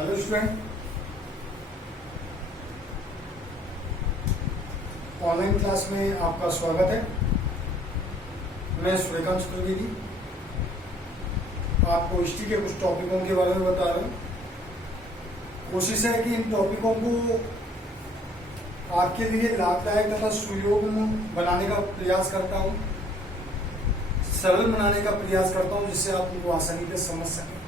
Hello student, online class में आपका स्वागत है। मैं सूर्यकांत चतुर्वेदी आपको हिस्ट्री के कुछ टॉपिकों के बारे में बता रहा हूँ। कोशिश है कि इन टॉपिकों को आपके लिए लाभदायक तथा सुयोग्य बनाने का प्रयास करता हूँ, सरल बनाने का प्रयास करता हूँ, जिससे आप उनको आसानी से समझ सकें।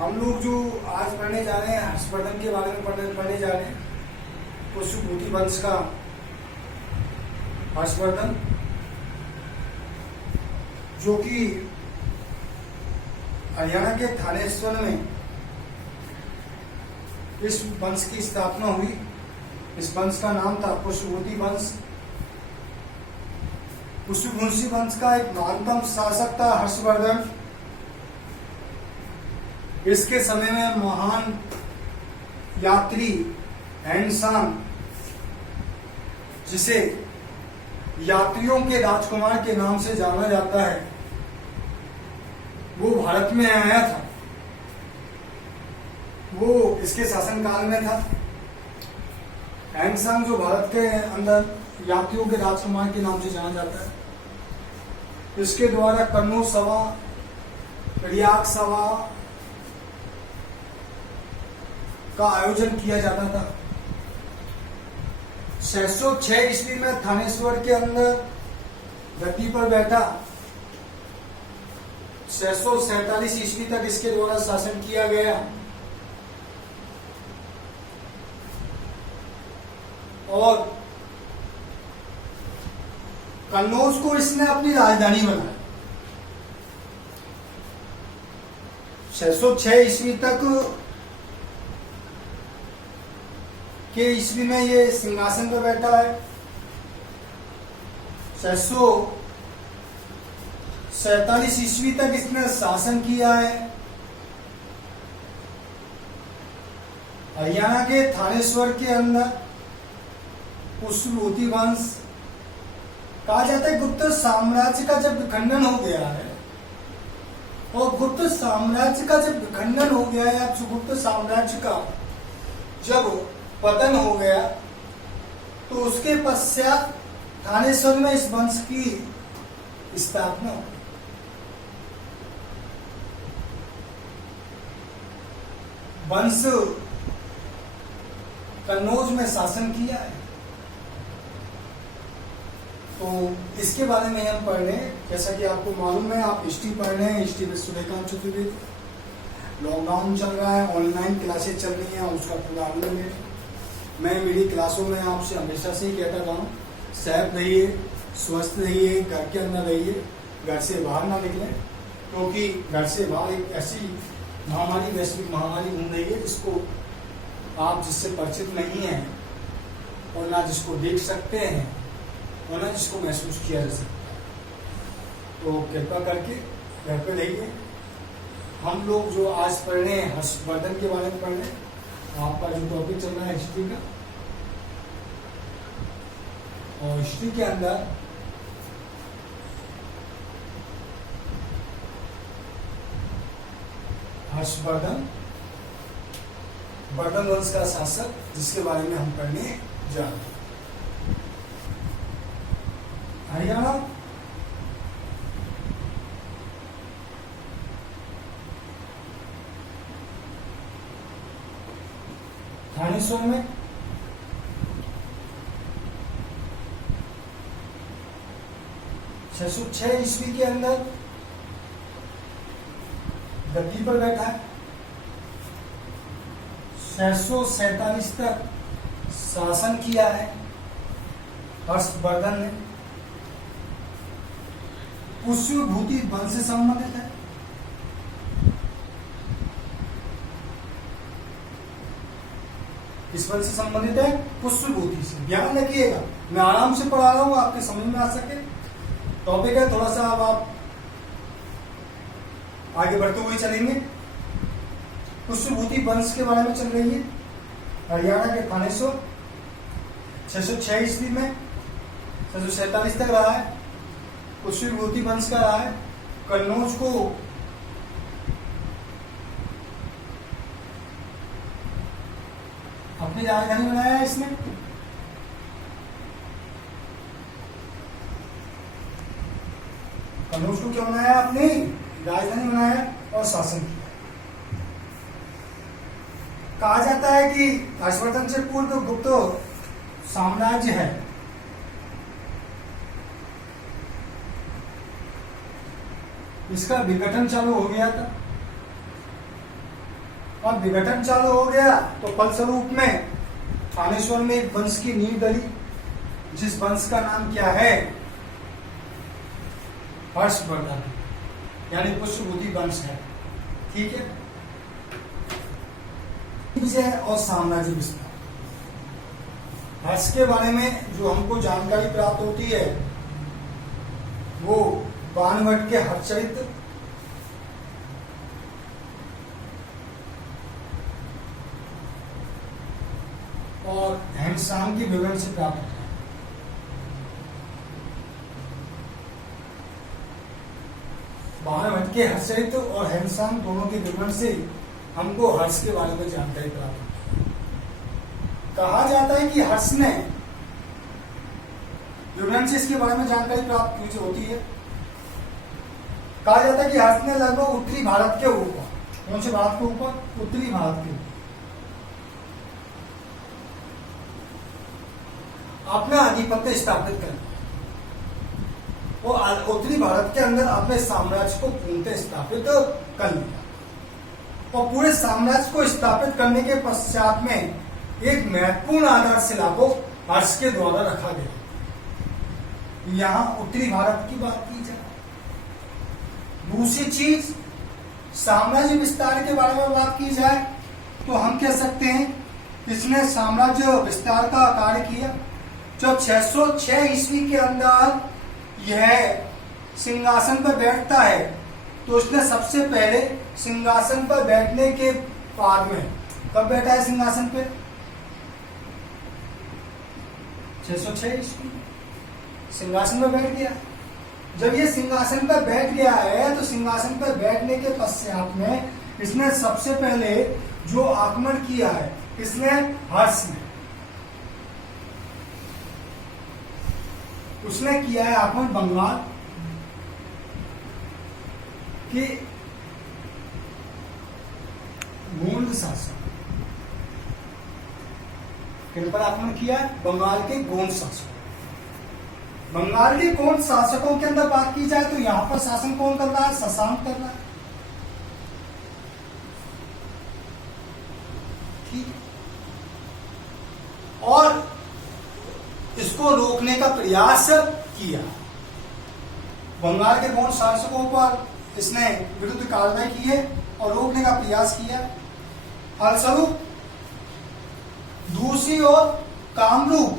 हम लोग जो आज पढ़ने जा रहे हैं, हर्षवर्धन के बारे में पढ़ने जा रहे हैं। पुष्यभूति वंश का हर्षवर्धन, जो कि हरियाणा के थानेश्वर में इस वंश की स्थापना हुई। इस वंश का नाम था पुष्यभूति वंश। पुष्यभूति वंश का एक महानतम शासक था हर्षवर्धन। इसके समय में महान यात्री हैंसान, जिसे यात्रियों के राजकुमार के नाम से जाना जाता है, वो भारत में आया था। वो इसके शासनकाल में था। हैंसान जो भारत के अंदर यात्रियों के राजकुमार के नाम से जाना जाता है। इसके द्वारा कन्नौज सभा, प्रयाग सभा का आयोजन किया जाता था। 606 ईस्वी में थानेश्वर के अंदर गद्दी पर बैठा। 647 ईस्वी तक इसके द्वारा शासन किया गया और कन्नौज को इसने अपनी राजधानी बनाया। 606 ईस्वी तक के ईस्वी में ये सिंहासन पर बैठा है। 647 ईस्वी तक इसने शासन किया है। हरियाणा के थानेश्वर के अंदर पुष्यभूति वंश कहा जाता है। गुप्त साम्राज्य का जब विखंडन हो गया है, और गुप्त साम्राज्य का जब विखंडन हो गया है, गुप्त साम्राज्य का जब पतन हो गया, तो उसके पश्चात थानेश्वर में इस वंश की स्थापना हुई। वंश कन्नौज में शासन किया है। तो इसके बारे में हम पढ़ रहे हैं। जैसा कि आपको मालूम है, आप हिस्ट्री पढ़ रहे हैं। हिस्ट्री में सूर्यकांत चतुर्वेदी। लॉकडाउन चल रहा है, ऑनलाइन क्लासेस चल रही हैं, उसका पूरा आनंद लें। मैं मेरी क्लासों में आपसे हमेशा से ही कहता रहा हूँ, सेफ रहिए, स्वस्थ रहिए, घर के अंदर रहिए, घर से बाहर ना निकलें, क्योंकि घर से बाहर एक ऐसी महामारी, वैश्विक महामारी घूम रही है, जिसको आप जिससे परिचित नहीं हैं, और ना जिसको देख सकते हैं, और ना जिसको महसूस किया जा सकता है। तो कृपा करके घर पे रहिए। हम लोग जो आज पढ़ रहे हैं, हर्षवर्धन के बारे में पढ़ रहे हैं। आपका जो टॉपिक चल रहा है हिस्ट्री का, और हिस्ट्री के अंदर हर्षवर्धन, वर्धन वंश का शासक, जिसके बारे में हम पढ़ने जा रहे हैं। हरियाणा थानेश्वर में छह ईस्वी के अंदर गद्दी पर बैठा है। 647 तक शासन किया है हर्षवर्धन ने। पुष्यभूति वंश से संबंधित है। इस वंश से संबंधित है, पुष्यभूति से। ध्यान रखिएगा, मैं आराम से पढ़ा रहा हूं, आपके समझ में आ सके। टॉपिक है थोड़ा सा, अब आप आगे बढ़ते हुए चलेंगे। पुष्यभूति वंश के बारे में चल रही है। हरियाणा के थानेश्वर 606 ईस्वी में 647 तक रहा है। पुष्यभूति वंश का रहा है। कन्नौज को राजधानी बनाया है इसने। कनौज को क्या बनाया आपने? राजधानी बनाया और शासन किया। कहा जाता है कि हर्षवर्धन से पूर्व गुप्त साम्राज्य है, इसका विघटन चालू हो गया था, और विघटन चालू हो गया तो फलस्वरूप में थानेश्वर में एक वंश की नींव डली, जिस वंश का नाम क्या है? हर्षवर्धन, यानी पुष्यभूति वंश है। ठीक है। विजय और साम्राज्य विस्तार, हर्ष के बारे में जो हमको जानकारी प्राप्त होती है वो बाणभट्ट के हर्षचरित, और हेमशाम के विवरण से प्राप्त होता है। बाणभट्ट के हर्षचरित और हेमशाम दोनों के विवरण से हमको हर्ष के बारे में जानकारी प्राप्त होती है। कहा जाता है कि हर्ष ने विवरण से इसके बारे में जानकारी प्राप्त होती है। कहा जाता है कि हर्ष ने लगभग उत्तरी भारत के ऊपर, कौन से भारत के ऊपर? उत्तरी भारत के ऊपर अपना आधिपत्य स्थापित कर, वो उत्तरी भारत के अंदर अपने साम्राज्य को पूर्णतः स्थापित कर लिया। और पूरे साम्राज्य को स्थापित करने के पश्चात में एक महत्वपूर्ण आधारशिला को हर्ष के द्वारा रखा गया। यहां उत्तरी भारत की बात की जाए। दूसरी चीज, साम्राज्य विस्तार के बारे में बात की जाए तो हम कह सकते हैं इसने साम्राज्य विस्तार का कार्य किया। जब 606 ईस्वी के अंदर यह सिंहासन पर बैठता है तो उसने सबसे पहले सिंहासन पर बैठने के बाद में, कब बैठा है सिंहासन पे? 606 ईस्वी सिंहासन पर बैठ गया। जब ये सिंहासन पर बैठ गया है तो सिंहासन पर बैठने के पश्चात में इसने सबसे पहले जो आक्रमण किया है, इसने हर्ष ने, उसने किया है आक्रमण बंगाल के गोंड शासक, किन पर आक्रमण किया है? बंगाल के गोंड शासक। बंगाल के गोंड शासकों के अंदर बात की जाए तो यहां पर शासन कौन कर रहा है? शशांक कर रहा है। ठीक है। और इसको रोकने का प्रयास किया। बंगाल के गोंड शासकों पर इसने विरुद्ध कार्रवाई की है और रोकने का प्रयास किया। फलस्वरूप दूसरी ओर कामरूप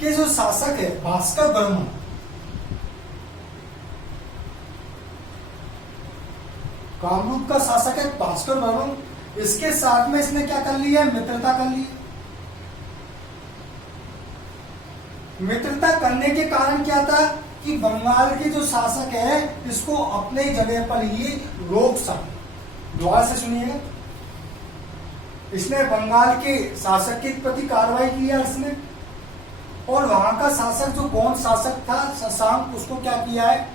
के जो शासक है भास्कर वर्मन, कामरूप का शासक है भास्कर वर्मन, इसके साथ में इसने क्या कर लिया? मित्रता कर ली। मित्रता करने के कारण क्या था कि बंगाल के जो शासक है इसको अपने जगह पर ही रोक सके। द्वार से सुनिएगा, इसने बंगाल के शासक के प्रति कार्रवाई किया इसने, और वहां का शासक जो गोंड शासक था शशांक, उसको क्या किया है?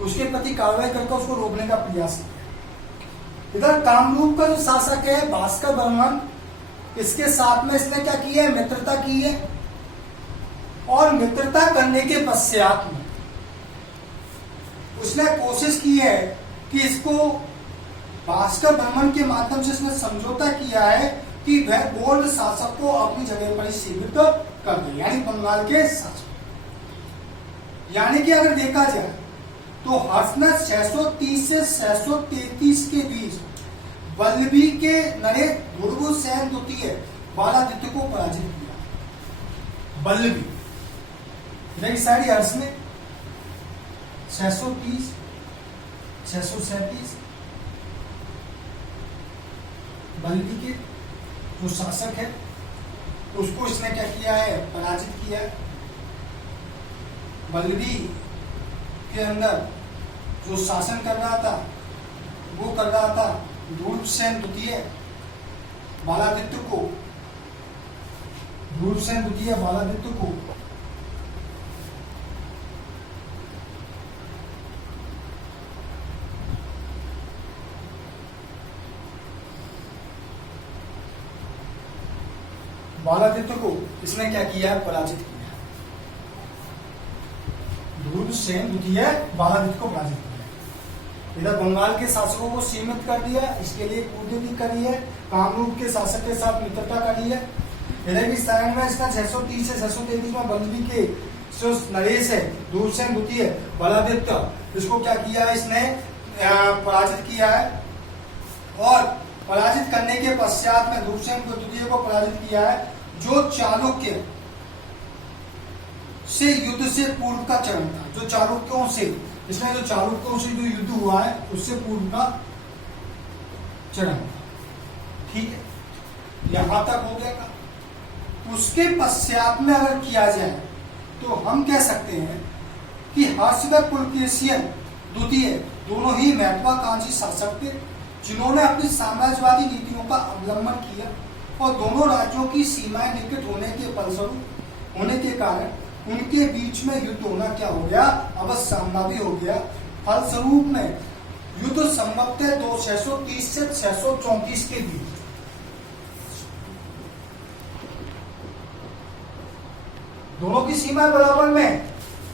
उसके प्रति कार्रवाई करके उसको रोकने का प्रयास किया। इधर कामरूप का जो शासक है भास्कर वर्मन, इसके साथ में इसने क्या किया है? मित्रता की है। और मित्रता करने के पश्चात में उसने कोशिश की है कि इसको भास्कर वर्मन के माध्यम से इसने समझौता किया है कि वह गोंड शासक को अपनी जगह पर ही सीमित कर दे, यानी बंगाल के शासक। यानी कि अगर देखा जाए तो हर्ष ने 630 से 633 के बीच वल्लभी के नरेश दुर्गुसेन द्वितीय बालादित्य को पराजित किया। वल्लभी सारी हर्ष में 630, 637 वल्लभी के जो शासक है उसको इसने क्या किया है? पराजित किया। वल्लभी के अंदर जो शासन कर रहा था वो कर रहा था धूर्वसेन द्वितीय बालादित्य को, धूर्वसेन द्वितीय बालादित्य को इसने क्या किया है, पराजित किया। धूर्वसेन द्वितीय बालादित्य को पराजित किया। इधर बंगाल के शासकों को सीमित कर दिया, इसके लिए कूटनीति करी है, कामरूप के शासक के साथ मित्रता करी है। इधर की साइड में इसका 630 से 633 में बल्लभी के जो नरेश है धूर्वसेन द्वितीय बालादित्य, इसको क्या किया है, इसने पराजित किया है। और पराजित करने के पश्चात में धूर्वसेन द्वितीय को पराजित किया है। जो चालुक्य से युद्ध से पूर्व का चरण था, जो चालुक्यों से, इसमें जो चालुक्यों से जो युद्ध हुआ है उससे पूर्व का चरण था। ठीक है, यहां तक हो गया का। उसके पश्चात में अगर किया जाए तो हम कह सकते हैं कि हर्ष व पुलकेशियन द्वितीय दोनों ही महत्वाकांक्षी शासक थे, जिन्होंने अपनी साम्राज्यवादी नीतियों का अवलंबन किया और दोनों राज्यों की सीमाएं निकट होने के फलस्वरूप होने के कारण उनके बीच में युद्ध होना क्या हो गया, अवश्यंभावी हो गया। फलस्वरूप में युद्ध संभवतः 630 से 634 के बीच, दोनों की सीमाएं बराबर में,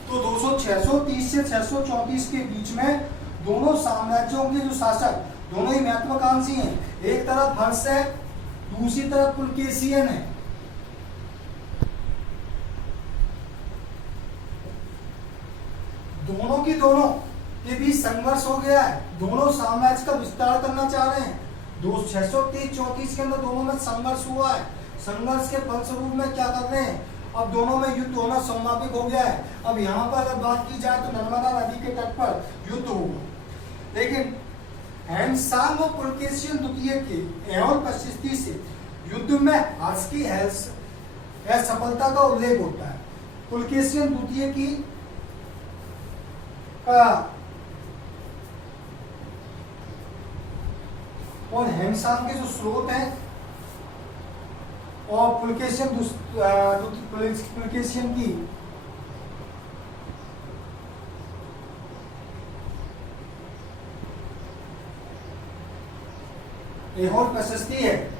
तो 630 से 634 के बीच में दोनों साम्राज्यों के जो शासक दोनों ही महत्वाकांक्षी हैं। एक तरफ हर्ष है, दूसरी तरफ पुलकेशियन है। दोनों के बीच संघर्ष हो गया है, दोनों साम्राज्य का विस्तार करना चाह रहे हैं। 630-34 के अंदर दोनों में संघर्ष हुआ है। संघर्ष के फलस्वरूप में क्या कर रहे हैं, अब दोनों में युद्ध होना स्वाभाविक हो गया है। अब यहाँ पर अगर बात की जाए तो नर्मदा नदी के तट पर युद्ध होगा, लेकिन हेमसांग और पुलकेशियन द्वितीय के एवं परिस्थिति से युद्ध में हर्ष की सफलता का उल्लेख होता है। पुलकेशियन द्वितीय की और हेमसांग के जो स्रोत हैं और पुलकेशियन की एक और प्रशस्ति है।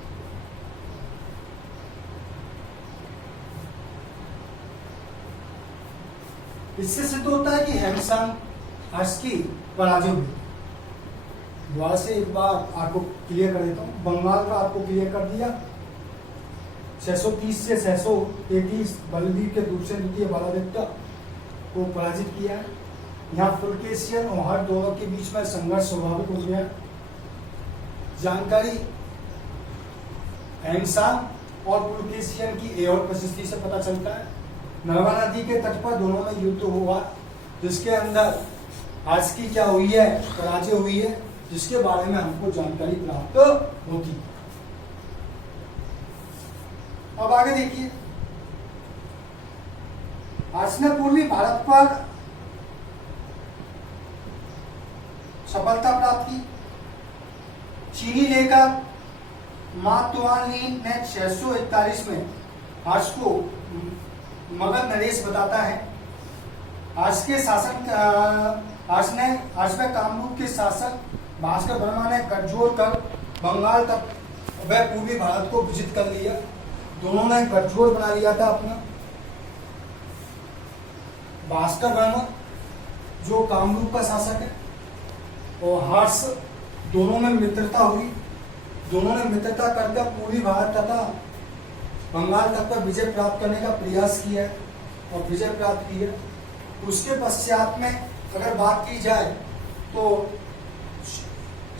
इससे सिद्ध होता है कि हेमसांग हर्ष की पराजय हुई। दोबारा से एक बार आपको क्लियर कर देता हूँ। बंगाल का आपको क्लियर कर दिया, 630 से 633 बल्लभी के दूसरे द्वितीय बालादित्य को पराजित किया है। यहाँ पुलकेशियन और हर्ष दोनों के बीच में संघर्ष स्वाभाविक हो गया। जानकारी हेमसांग और पुलकेशियन की एओर प्रशस्ति से पता चलता है। नर्मदा नदी के तट पर दोनों में युद्ध हुआ, जिसके अंदर हर्ष की क्या हुई है, पराजय हुई है, जिसके बारे में हमको जानकारी प्राप्त होती है। अब आगे देखिए, हर्ष ने पूर्वी भारत पर सफलता प्राप्त की। चीनी लेखक मा तुआनलीन ने 641 में हर्ष को मगध नरेश बताता है। हर्ष के शासन हर्ष में कामरूप के शासक भास्कर वर्मा ने गठजोड़ कर बंगाल तक व पूर्वी भारत को विजित कर लिया। दोनों ने गठजोड़ बना लिया था अपना। भास्कर वर्मा जो कामरूप का शासक है और हर्ष, दोनों में मित्रता हुई। दोनों ने मित्रता करके पूर्वी भारत तथा बंगाल तक पर विजय प्राप्त करने का प्रयास किया और विजय प्राप्त किया। उसके पश्चात में अगर बात की जाए तो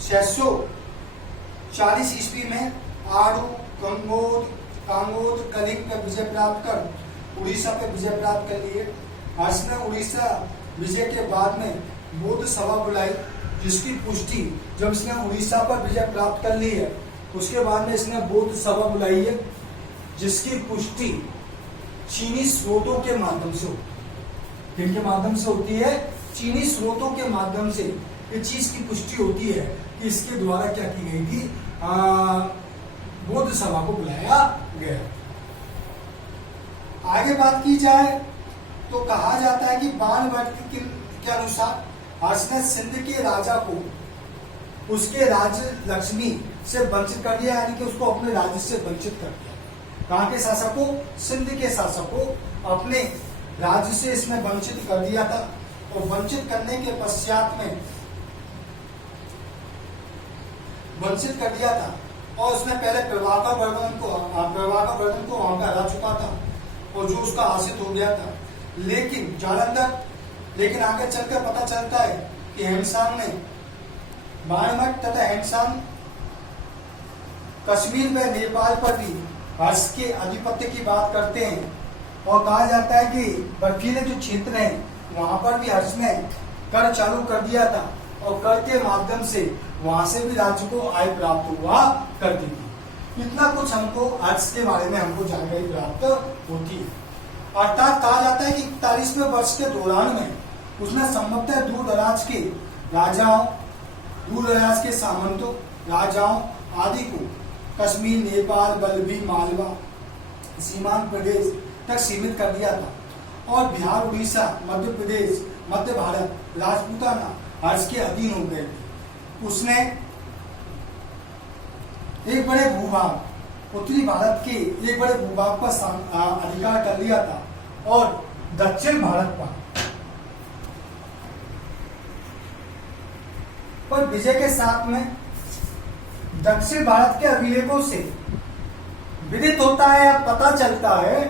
640 ईस्वी में आड़ू, कांगोद, कलिंग पर विजय प्राप्त कर उड़ीसा पे विजय प्राप्त कर लिए। हर्ष ने उड़ीसा विजय के बाद में बौद्ध सभा बुलाई, जिसकी पुष्टि जब इसने उड़ीसा पर विजय प्राप्त कर ली है उसके बाद में इसने बौद्ध सभा बुलाई है, जिसकी पुष्टि चीनी स्रोतों के माध्यम से होती है। किनके माध्यम से होती है? चीनी स्रोतों के माध्यम से ये चीज की पुष्टि होती है कि इसके द्वारा क्या की गई थी, बौद्ध सभा को बुलाया गया। आगे बात की जाए तो कहा जाता है कि बाणभट्ट के अनुसार हर्ष ने सिंध के राजा को उसके राज्य लक्ष्मी से वंचित कर दिया, यानी कि उसको अपने राज्य से वंचित कर दिया। कहाँ के शासक को? सिंध के शासक को अपने राज्य से इसने वंचित कर दिया था। और वंचित करने के पश्चात में वंचित कर दिया था और उसने पहले प्रभाकर वर्धन को वहां पे हरा चुका था और जो उसका हासिल हो गया था। लेकिन लेकिन आगे चलकर पता चलता है कि हेमसांग ने बाणभट्ट तथा हेमसांग कश्मीर में नेपाल पर भी हर्ष के आधिपत्य की बात करते हैं और कहा जाता है कि बर्फीले जो क्षेत्र हैं वहां पर भी हर्ष ने कर चालू कर दिया था और कर के माध्यम से वहां से भी राज्य को आय प्राप्त हुआ करती थी। इतना कुछ हमको हर्ष के बारे में हमको जानकारी प्राप्त होती है। अर्थात कहा जाता है कि 41वें वर्ष के दौरान में उसने संभवतः दूर दराज के राजाओं, दूर दराज के सामंतों, राजाओं आदि को कश्मीर, नेपाल, बल्बी, मालवा, सीमांत प्रदेश तक सीमित कर दिया था और बिहार, उड़ीसा, मध्य प्रदेश, मध्य भारत, राजपूताना हर्ष के अधीन हो गए थे। उसने एक बड़े भूभाग, उत्तरी भारत के एक बड़े भूभाग पर अधिकार कर लिया था और दक्षिण भारत पर विजय के साथ में दक्षिण भारत के अभिलेखों से विदित होता है या पता चलता है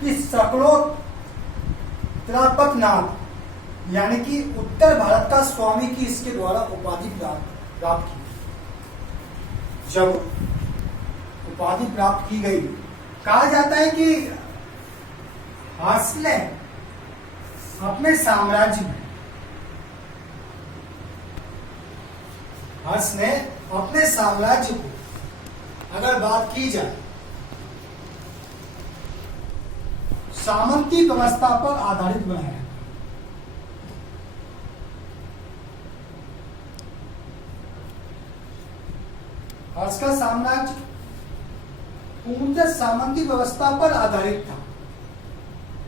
कि सैकड़ों त्रापकनाथ यानी कि उत्तर भारत का स्वामी की इसके द्वारा उपाधि प्राप्त की। जब उपाधि प्राप्त की गई, कहा जाता है कि हर्ष ने अपने साम्राज्य में को अगर बात की जाए सामंती व्यवस्था पर आधारित बनाया। हर्ष का साम्राज्य पूर्णतः सामंती व्यवस्था पर आधारित था,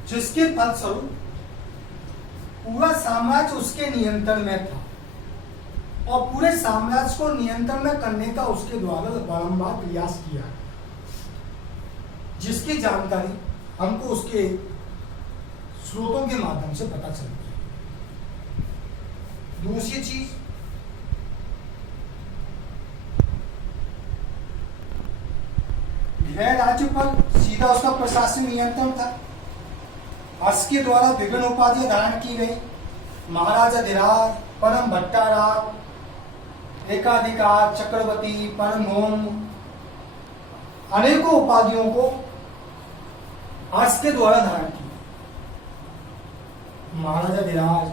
जिसके फलस्वरूप पूरा साम्राज्य उसके नियंत्रण में था और पूरे साम्राज्य को नियंत्रण में करने का उसके द्वारा बारंबार प्रयास किया, जिसकी जानकारी हमको उसके स्रोतों के माध्यम से पता चलती है। दूसरी चीज, गृह राज्य पर सीधा उसका प्रशासनिक नियंत्रण था। हर्ष के द्वारा विभिन्न उपाधियां धारण की गई, महाराजाधिराज, परम भट्टाराव, एकाधिकार, चक्रवर्ती, परमहोम, अनेकों उपाधियों को हर्ष के द्वारा धारण किया। महाराजाधिराज,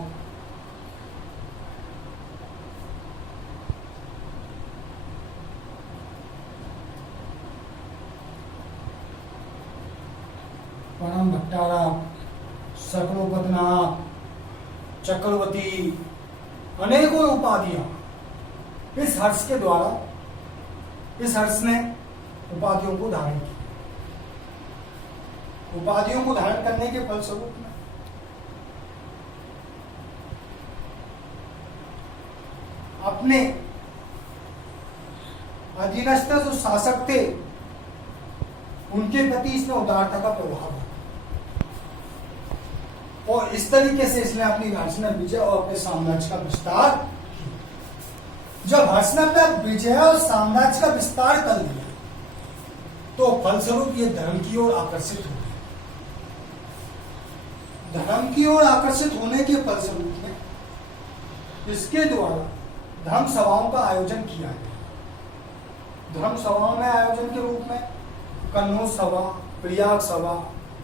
परम भट्टाराव, सकलोपतनाथ, चक्रवर्ती, अनेकों उपाधियां इस हर्ष के द्वारा, इस हर्ष ने उपाधियों को धारण किया। उपाधियों को धारण करने के फलस्वरूप में अपने अधीनस्थ जो शासक थे उनके प्रति इसमें उदारता का प्रभाव है और इस तरीके से इसने अपनी राजनीतिक विजय और अपने साम्राज्य का विस्तार किया। जब हर्ष ने अपना विजय और साम्राज्य का विस्तार कर लिया तो फलस्वरूप ये धर्म की ओर आकर्षित हो गया। धर्म की ओर आकर्षित होने के फलस्वरूप में इसके द्वारा धर्म सभाओं का आयोजन किया गया। धर्म सभाओं में आयोजन के रूप में कन्नौज सभा, प्रयाग सभा,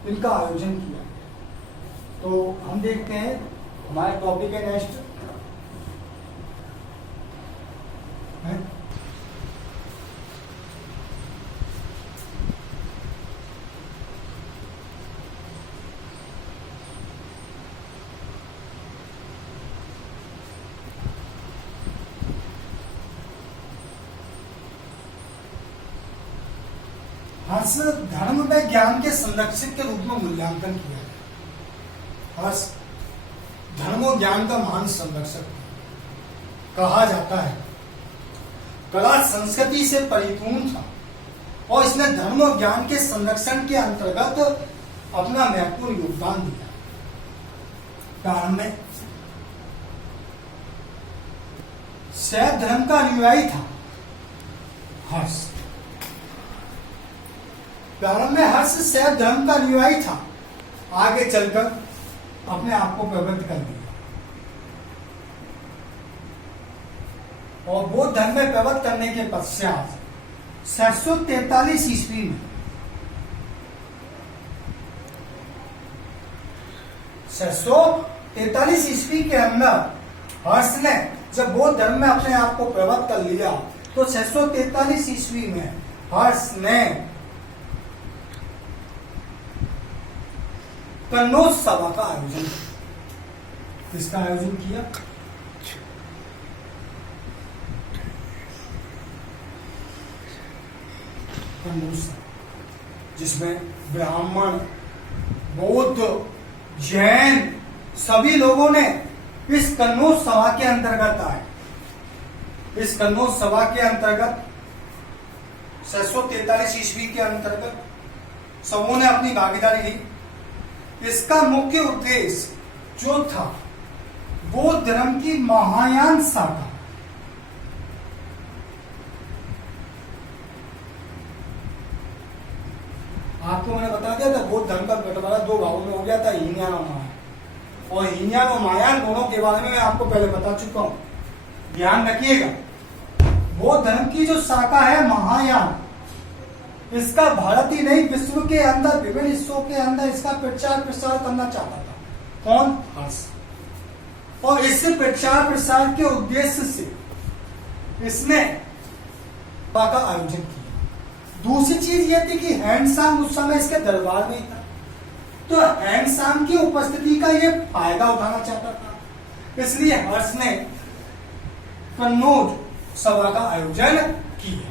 इनका आयोजन किया। तो हम देखते हैं हमारे टॉपिक है नेक्स्ट है? हर्ष धर्म में ज्ञान के संरक्षक के रूप में मूल्यांकन किया। हर्ष धर्म और ज्ञान का महान संरक्षक कहा जाता है। कला संस्कृति से परिपूर्ण था और इसने धर्म और ज्ञान के संरक्षण के अंतर्गत अपना महत्वपूर्ण योगदान दिया। प्रारंभ में शैव धर्म का अनुयायी था हर्ष। प्रारंभ में हर्ष शैव धर्म का अनुयायी था, आगे चलकर अपने आप को प्रबुद्ध कर दिया और बौद्ध धर्म में प्रवृत्त करने के पश्चात 743 ईस्वी में 743 ईस्वी के अंदर हर्ष ने जब बौद्ध धर्म में अपने आप को प्रवृत्त कर लिया तो 643 ईस्वी में हर्ष ने कन्नौज सभा का आयोजन किया। किसका आयोजन किया? कन्नौज सभा, जिसमें ब्राह्मण, बौद्ध, जैन सभी लोगों ने इस कन्नौज सभा के अंतर्गत आए। इस कन्नौज सभा के अंतर्गत 643 ईस्वी के अंतर्गत सबों ने अपनी भागीदारी ली। इसका मुख्य उद्देश्य जो था बौद्ध धर्म की महायान शाखा, आपको मैंने बता दिया था बौद्ध धर्म का बंटवारा दो भागों में हो गया था, हीनयान और महायान। और हीनयान और महायान दोनों के बारे में मैं आपको पहले बता चुका हूं, ध्यान रखिएगा। बौद्ध धर्म की जो शाखा है महायान, इसका भारत ही नहीं विश्व के अंदर विभिन्न हिस्सों के अंदर इसका प्रचार प्रसार करना चाहता था। कौन? हर्ष। और इस प्रचार प्रसार के उद्देश्य से इसने का आयोजन किया। दूसरी चीज यह थी कि हैंडसांग उस समय इसके दरबार में ही था, तो हैंडसांग की उपस्थिति का ये फायदा उठाना चाहता था, इसलिए हर्ष ने कन्नौज सभा का आयोजन किया।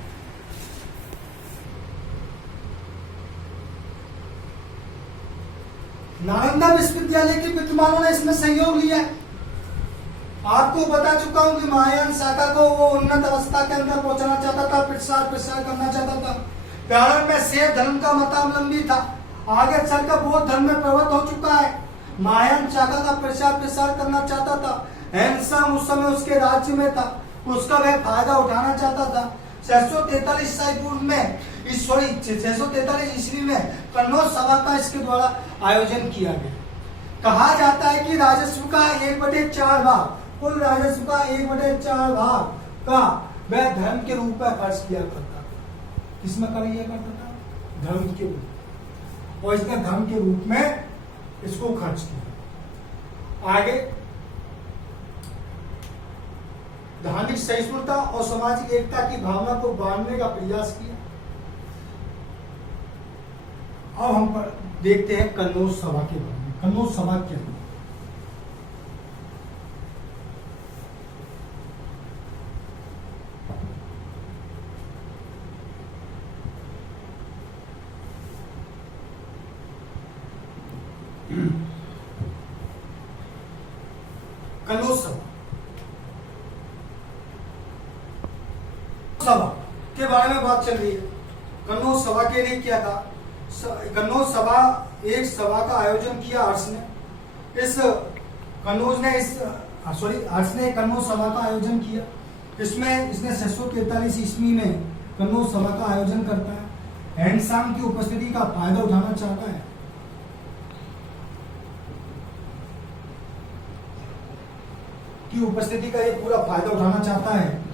नालंदा विश्वविद्यालय के विद्वानों ने इसमें सहयोग लिया। आपको बता चुका हूं कि महायान शाखा को वो उन्नत अवस्था के अंदर पहुंचाना चाहता था, प्रसार करना चाहता था। प्रारंभ में शैव धर्म का मतावलंबी था, आगे चलकर बौद्ध धर्म में प्रवृत्त हो चुका है। महायान शाखा का प्रसार करना चाहता था। हैंडसांग उस समय उसके राज्य में था, उसका वह फायदा उठाना चाहता था। 643 ईसाई पूर्व में 643 ईस्वी में कन्नौज सभा का इसके द्वारा आयोजन किया गया। कहा जाता है कि राजस्व का 1/4 भाग, कुल राजस्व का 1/4 भाग का वह धर्म के रूप में खर्च किया करता था। किसमें किया करता था? धर्म के रूप, और इसने धर्म के रूप में इसको खर्च किया। आगे धार्मिक सहिष्णुता और सामाजिक एकता की भावना को बांधने का प्रयास किया। अब हम देखते हैं कन्नौज सभा के बारे में। कन्नौज सभा क्या है? कन्नौज सभा के बारे में बात चल रही है। कन्नौज सभा के लिए क्या था? कन्नौज सभा एक सभा का आयोजन किया हर्ष ने। हर्ष ने कन्नौज सभा का आयोजन किया। इसमें इसने 643 ईस्वी में कन्नौज सभा का आयोजन करता है। हैंडसांग की उपस्थिति का फायदा उठाना चाहता है। की उपस्थिति का ये पूरा फायदा उठाना चाहता है।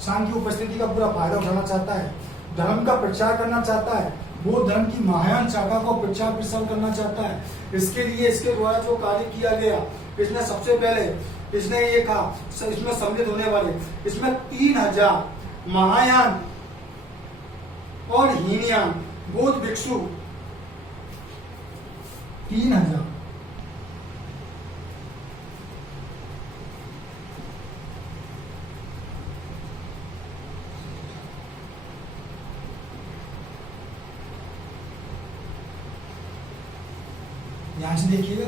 सांग की उपस्थिति का पूरा फायदा उठाना चाहता है, धर्म का प्रचार करना चाहता है, बौद्ध धर्म की महायान शाखा को प्रचार प्रसार करना चाहता है। इसके लिए इसके द्वारा जो कार्य किया गया, इसने सबसे पहले इसने ये कहा, इसमें सम्मिलित होने वाले इसमें 3000 महायान और हीनयान बौद्ध भिक्षु 3000 3000 ध्यान से देखिएगा,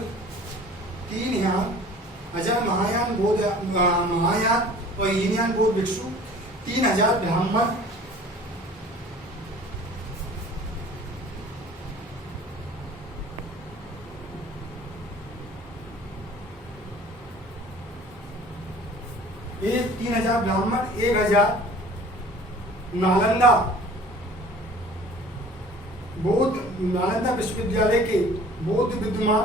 3 यान अजय महायान बौद्ध महायान और हीनयान बौद्ध भिक्षु, 3000 ब्राह्मण, एक 3000 ब्राह्मण, 1000 नालंदा नालंदा विश्वविद्यालय के बौद्ध विद्वान,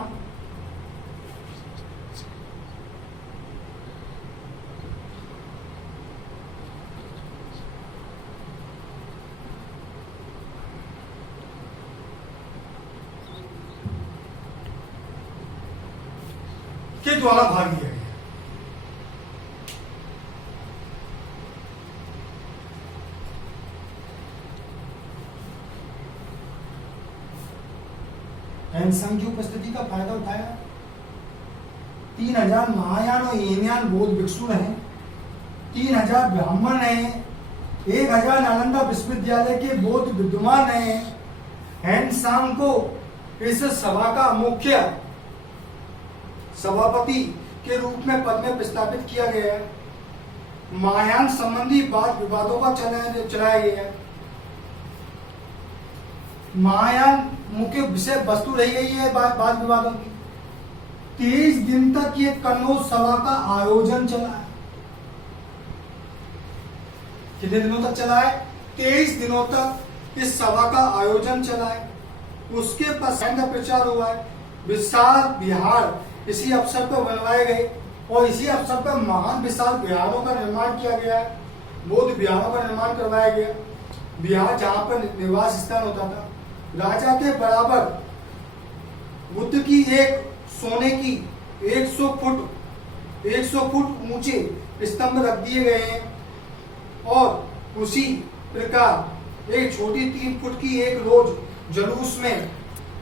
के द्वारा भाग लिया गया। संघ की उपस्थिति का फायदा उठाया। 3000 महायान और हीनयान बौद्ध भिक्षु रहे, 3000 ब्राह्मण रहे, 1000 नालंदा विश्वविद्यालय के बौद्ध विद्वान रहे। हैंडसांग को इस सभा का मुख्य सभापति के रूप में पद में प्रस्तावित किया गया है। महायान संबंधी वाद विवादों का चलाया गया है। महायान मुख्य विषय वस्तु रही गई है वाद विवादों की। 23 दिन तक ये कन्नौज सभा का आयोजन चला है। कितने दिनों तक चला है? 23 दिनों तक इस सभा का आयोजन चला है। उसके पश्चात का प्रचार हुआ है। विशाल बिहार इसी अवसर पर बनवाए गए और इसी अवसर पर महान विशाल बिहारों का निर्माण किया गया है। बौद्ध बिहारों का निर्माण करवाया गया। बिहार जहां पर निवास स्थान होता था, राजा के बराबर बुद्ध की एक सोने की 100 फुट ऊंचे स्तंभ रख दिए गए हैं और उसी प्रकार एक छोटी 3 फुट की एक रोज जुलूस में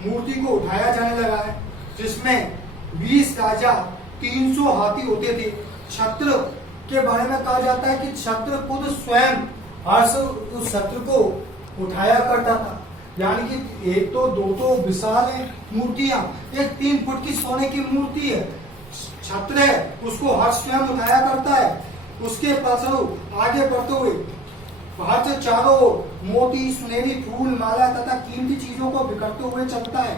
मूर्ति को उठाया जाने लगा है, जिसमें 20 राजा 300 हाथी होते थे। छत्र के बारे में कहा जाता है कि छत्र खुद स्वयं उस छत्र को उठाया करता था। यानी कि एक तो दो तो विशाल है मूर्तियां, एक 3 फुट की सोने की मूर्ति है, छत्र है, उसको हर्ष स्वयं उठाया करता है। उसके फलस्वरूप आगे बढ़ते हुए हर्ष चारों ओर मोती, सुनहरी फूल माला तथा कीमती चीजों को बिखरते हुए चलता है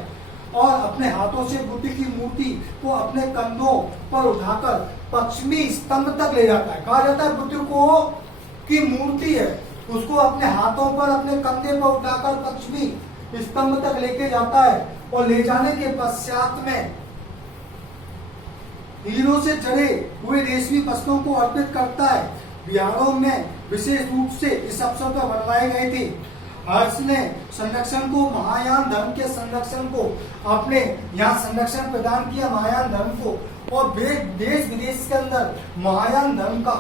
और अपने हाथों से बुद्ध की मूर्ति को अपने कंधों पर उठाकर पश्चिमी स्तंभ तक ले जाता है। कहा जाता है बुद्ध को की मूर्ति है, उसको अपने हाथों पर अपने कंधे पर उठाकर पश्चिमी स्तंभ तक लेके जाता है और ले जाने के पश्चात में हीरों से जड़े हुए रेशमी वस्त्रों को अर्पित करता है। बिहारों में विशेष रूप से इस अवसर पर बनवाए गए थे। हर्ष ने संरक्षण को, महायान धर्म के संरक्षण को अपने यहाँ संरक्षण प्रदान किया महायान धर्म को, और देश विदेश के अंदर महायान धर्म का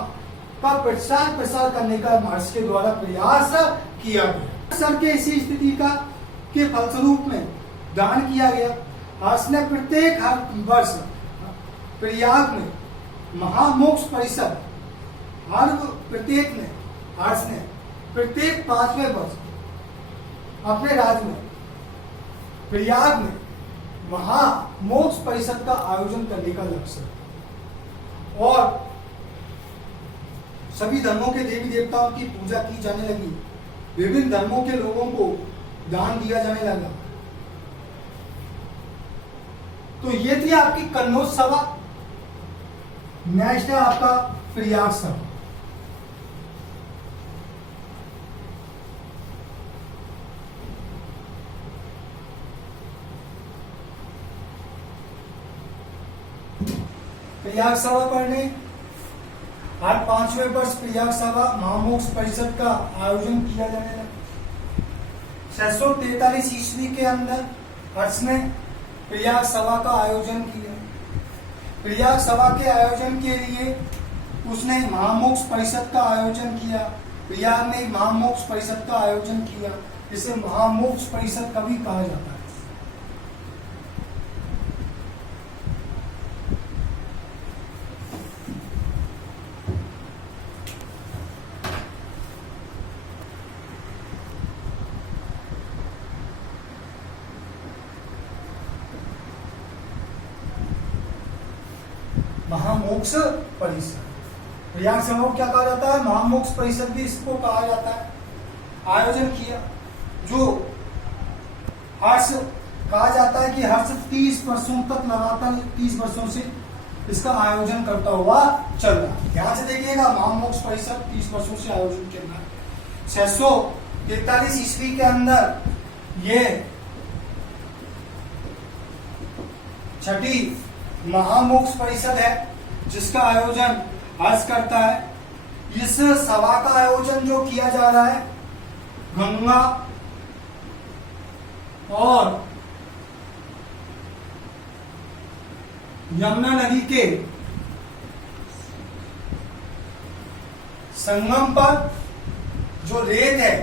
प्रसार करने का हर्ष के द्वारा प्रयास किया गया। सर के इसी स्थिति के फलस्वरूप में दान किया गया। हर्ष ने प्रत्येक वर्ष प्रयाग में महामोक्ष परिषद हर्ष ने प्रत्येक 5वें वर्ष अपने राज्य में प्रयाग में महामोक्ष परिषद का आयोजन करने का लक्ष्य और सभी धर्मों के देवी देवताओं की पूजा की जाने लगी। विभिन्न धर्मों के लोगों को दान दिया जाने लगा। तो ये थी आपकी कन्नौज सभा। नेक्स्ट है आपका प्रयाग सभा। प्रयाग सभा पढ़ने हर 5वें वर्ष प्रयाग सभा महामोक्ष परिषद का आयोजन किया जाने लगा। 643 ईस्वी के अंदर हर्ष ने प्रयाग सभा का आयोजन किया। प्रयाग सभा के आयोजन के लिए उसने महामोक्ष परिषद का आयोजन किया। प्रयाग में महामोक्ष परिषद का आयोजन किया। इसे महामोक्ष परिषद कभी कहा जाता है। महामोक्ष परिषद। प्रयाग समारोह क्या कहा जाता है? महामोक्ष परिषद भी इसको कहा जाता है। आयोजन किया जो हर्ष कहा जाता है कि हर्ष 30 वर्षों तक लगातार 30 वर्षों से इसका आयोजन करता हुआ चल रहा है। ध्यान से देखिएगा, महामोक्ष परिषद 30 वर्षों से आयोजन चल रहा है। 643 ईस्वी के अंदर ये छठी महामोक्ष परिषद है जिसका आयोजन हर्ष करता है। इस सभा का आयोजन जो किया जा रहा है गंगा और यमुना नदी के संगम पर जो रेत है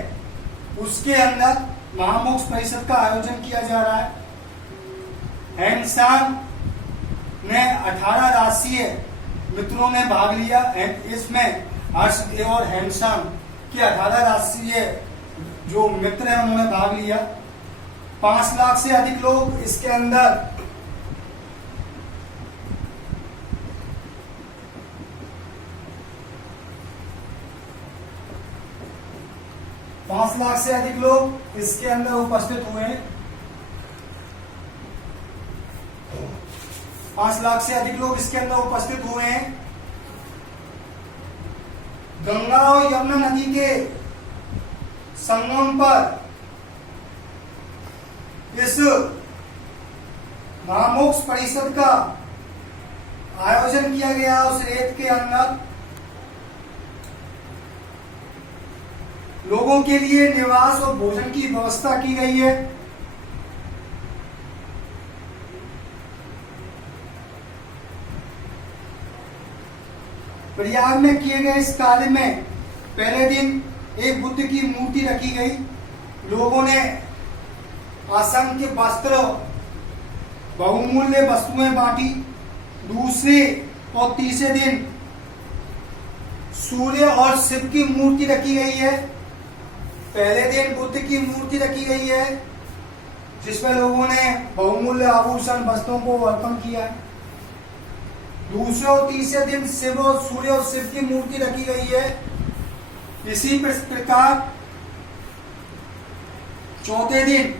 उसके अंदर महामोक्ष परिषद का आयोजन किया जा रहा है। हैंगसांग ने 18 राष्ट्रीय मित्रों ने भाग लिया। इसमें हर्ष और हैंगसांग के 18 राष्ट्रीय जो मित्र हैं उन्होंने भाग लिया। 5 लाख से अधिक लोग इसके अंदर उपस्थित हुए हैं। 5 लाख से अधिक लोग इसके अंदर उपस्थित हुए हैं। गंगा और यमुना नदी के संगम पर इस महामोक्ष परिषद का आयोजन किया गया। उस रेत के अंदर लोगों के लिए निवास और भोजन की व्यवस्था की गई है। प्रयाग में किए गए इस कार्य में पहले दिन एक बुद्ध की मूर्ति रखी गई। लोगों ने असंख्य वस्त्र बहुमूल्य वस्तुएं बांटी। दूसरे और तीसरे दिन सूर्य और शिव की मूर्ति रखी गई है। पहले दिन बुद्ध की मूर्ति रखी गई है जिसमें लोगों ने बहुमूल्य आभूषण वस्त्रों को अर्पण किया है। दूसरे और तीसरे दिन शिव और सूर्य और शिव की मूर्ति रखी गई है। इसी प्रकार चौथे दिन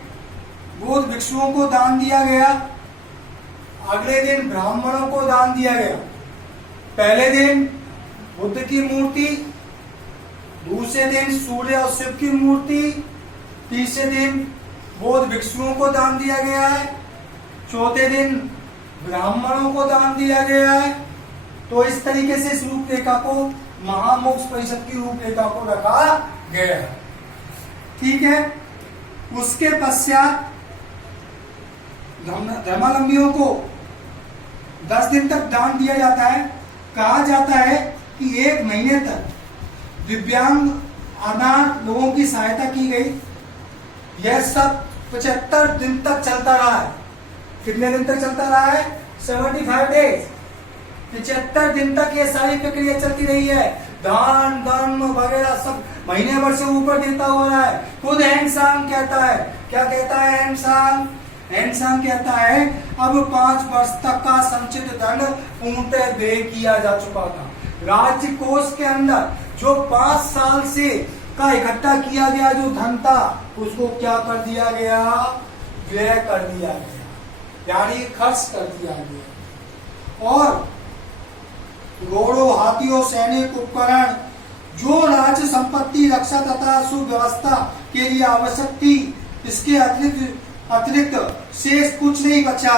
बौद्ध भिक्षुओं को दान दिया गया। अगले दिन ब्राह्मणों को दान दिया गया। पहले दिन बुद्ध की मूर्ति, दूसरे दिन सूर्य और शिव की मूर्ति, तीसरे दिन बौद्ध भिक्षुओं को दान दिया गया है, चौथे दिन ब्राह्मणों को दान दिया गया है। तो इस तरीके से इस रूपरेखा को महामोक्ष परिषद की रूपरेखा को रखा गया है। ठीक है। उसके पश्चात धर्मावलंबियों को 10 दिन तक दान दिया जाता है। कहा जाता है कि 1 महीने तक दिव्यांग अनाथ लोगों की सहायता की गई। यह सब 75 दिन तक चलता रहा है। कितने दिन तक चलता रहा है? 75 डेज। 75 दिन तक ये सारी प्रक्रिया चलती रही है। दान धर्म वगैरह सब महीने भर से ऊपर देता हो रहा है। खुद हैंगसांग कहता है, क्या कहता है हैंगसांग? हैंगसांग कहता है अब 5 वर्ष तक का संचित धन पूर्णतः व्यय किया जा चुका था। राज्य कोष के अंदर जो 5 साल से का इकट्ठा किया गया जो धन था उसको क्या कर दिया गया? व्यय कर दिया गया, यानी खर्च कर दिया गया। और घोड़ों, हाथियों, सैनिक उपकरण, जो राज्य संपत्ति, रक्षा तथा सुव्यवस्था के लिए आवश्यक थी, इसके अतिरिक्त शेष कुछ नहीं बचा।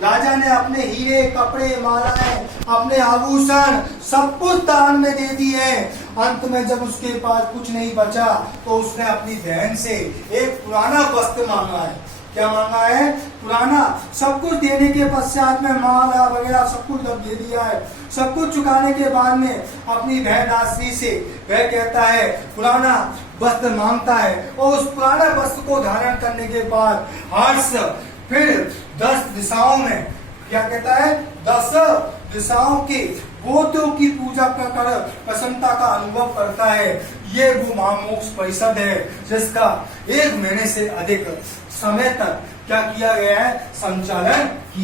राजा ने अपने हीरे, कपड़े, मालाएं, अपने आभूषण सब कुछ दान में दे दिए। अंत में जब उसके पास कुछ नहीं बचा तो उसने अपनी बहन से एक पुराना वस्त्र मांगा है। क्या मांगा है? पुराना। सब कुछ देने के पश्चात में माला वगैरह सब कुछ दे दिया है। सब कुछ चुकाने के बाद में अपनी बहन राशि से वह कहता है पुराना वस्त्र मांगता है और उस पुराना वस्त्र को धारण करने के बाद हर्ष फिर 10 दिशाओं में क्या कहता है? 10 दिशाओं के गोत्रों की पूजा कर प्रसन्नता का अनुभव करता है। ये वो महामोक्ष परिषद है जिसका 1 महीने से अधिक समय तक क्या किया गया है? संचालन किया।